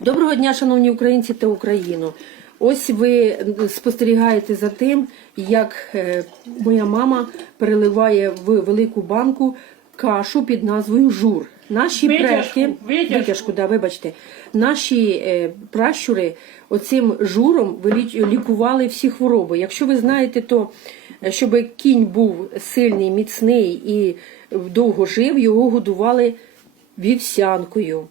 Доброго дня, шановні українці та Україну. Ось ви спостерігаєте за тим, як е, моя мама переливає в велику банку кашу під назвою жур. Наші Витяжку, предки витяжку. витяжку, да, вибачте, наші е, пращури оцим журом лікували всі хвороби. Якщо ви знаєте, то е, щоб кінь був сильний, міцний і довго жив, його годували вівсянкою.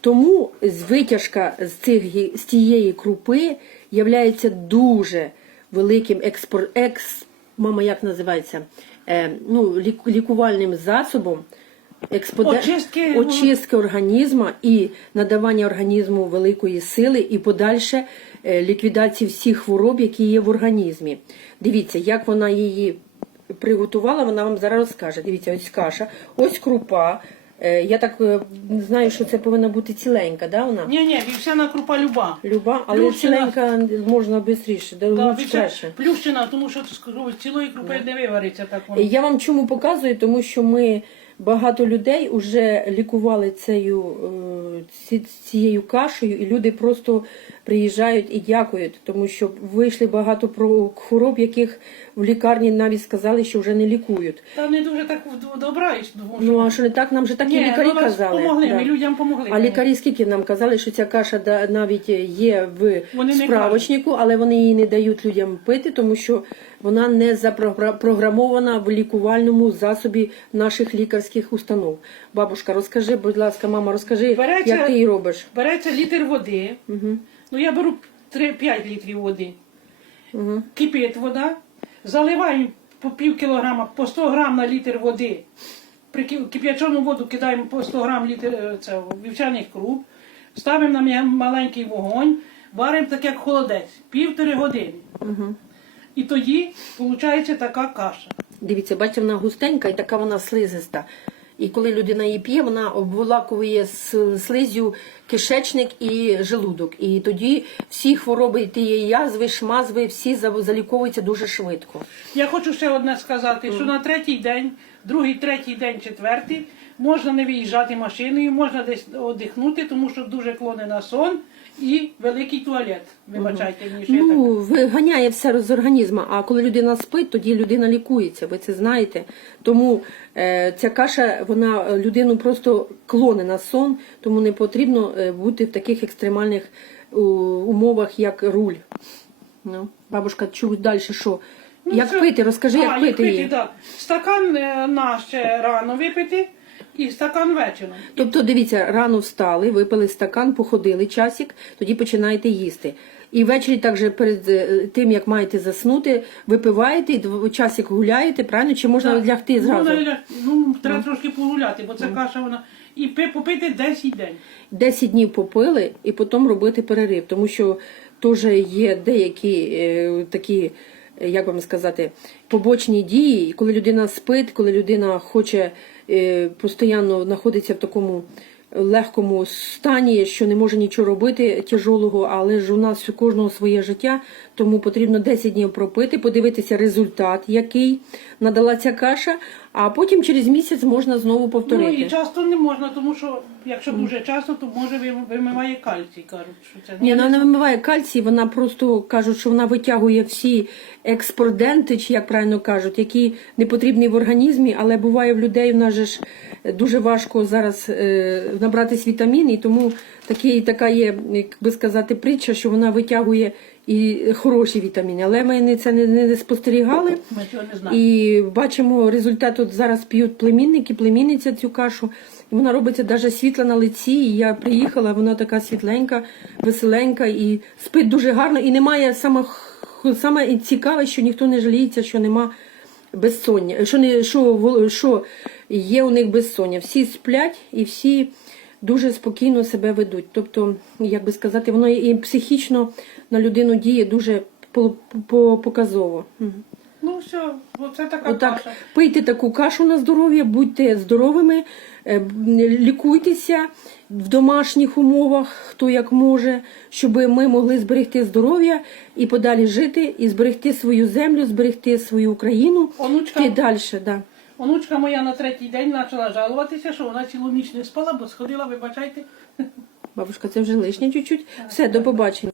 Тому витяжка з, цих, з тієї крупи являється дуже великим експор, екс, мама як називається, е, ну, лікувальним засобом експоде- Очистки, ну, очистки організму і надавання організму великої сили і подальше е, ліквідації всіх хвороб, які є в організмі. Дивіться, як вона її приготувала, вона вам зараз розкаже. Дивіться, ось каша, ось крупа. Е, Я так е, знаю, що це повинна бути ціленька, да, вона? Ні, ні, вівсяна крупа люба. Люба, але Плющина. ціленька можна швидше, Да, да, вівся- краще. плющина, тому що скажу, цілої крупи не вивариться так воно. Я вам чому показую, тому що ми багато людей вже лікували цією, е, цією кашею, і люди просто приїжджають і дякують, тому що вийшли багато про хвороб, яких в лікарні навіть сказали, що вже не лікують. Та не дуже так в- добра, і тому що... Ну а що не так, нам же так і лікарі ну, казали. помогли, Да. ми людям помогли. А лікарі скільки нам казали, що ця каша навіть є в Вони справочнику, але вони її не дають людям пити, тому що вона не запрограмована в лікувальному засобі наших лікарських установ. Бабушка, розкажи, будь ласка, мама, розкажи, Береться- як ти її робиш. Береться літр води, Угу. ну я беру 3-5 літрів води. Угу. Кипить вода, заливаємо по пів кілограма, по 100 грам на літр води. При ки- кип'ячену воду кидаємо по 100 грам літр е, це, вівчаних круп, ставимо на маленький вогонь, варимо так як холодець, півтори години. Угу. І тоді виходить така каша. Дивіться, бачите, вона густенька і така вона слизиста. І коли людина її п'є, вона обволакує слизю кишечник і желудок. І тоді всі хвороби тієї язви, шмазви, всі за- заліковуються дуже швидко. Я хочу ще одне сказати, що на третій день, другий, третій день, четвертий, можна не виїжджати машиною, можна десь одихнути, тому що дуже клоне на сон і великий туалет. Вибачайте мені, що я так. Ну, виганяє все з організму, а коли людина спить, тоді людина лікується, ви це знаєте. Тому е, ця каша, вона е, людину просто клоне на сон, тому не потрібно е, бути в таких екстремальних е, умовах, як руль. Ну, бабушка, чуть далі що? Ну, як це- пити? Розкажи, як А, пити її. да. Стакан е, на ще рано випити і стакан вечором. Тобто, дивіться, рано встали, випили стакан, походили часик, тоді починаєте їсти. І ввечері також перед е, тим, як маєте заснути, випиваєте, і часик гуляєте, правильно? Чи можна Так. лягти зразу? Ну, наля- ну, треба трошки погуляти, бо ця каша вона. І попити 10 день. 10 днів попили і потім робити перерив, тому що теж є деякі е, такі, як вам сказати, побочні дії, коли людина спить, коли людина хоче постійно знаходиться в такому легкому стані, що не може нічого робити тяжолого, але ж у нас у кожного своє життя, тому потрібно 10 днів пропити, подивитися результат, який надала ця каша, а потім через місяць можна знову повторити. Ну і часто не можна, тому що якщо дуже часто, то може вимиває кальцій, кажуть, що це Ні, вона не вимиває кальцій, вона просто кажуть, що вона витягує всі експорденти, чи як правильно кажуть, які не потрібні в організмі, але буває в людей, в нас же ж дуже важко зараз е, набратись вітамін, і тому такий, така є, як би сказати, притча, що вона витягує і хороші вітаміни. Але ми не- це не, не спостерігали. Ми цього не знаємо. І бачимо результат. От зараз п'ють племінники, племінниця цю кашу. І вона робиться навіть світла на лиці. І я приїхала, вона така світленька, веселенька і спить дуже гарно. І немає саме, саме цікаве, що ніхто не жаліється, що нема безсоння. Що не що, що є у них безсоння. Всі сплять і всі дуже спокійно себе ведуть. Тобто, як би сказати, воно і психічно на людину діє дуже по- по- показово. Ну все, оце така Отак, каша. пийте таку кашу на здоров'я, будьте здоровими, е, лікуйтеся в домашніх умовах, хто як може, щоб ми могли зберегти здоров'я і подалі жити, і зберегти свою землю, зберегти свою Україну. Онучка, І далі, да. Онучка моя на третій день почала жалуватися, що вона цілу ніч не спала, бо сходила, вибачайте, Бабушка, це вже лишнє чуть-чуть. Все, до побачення.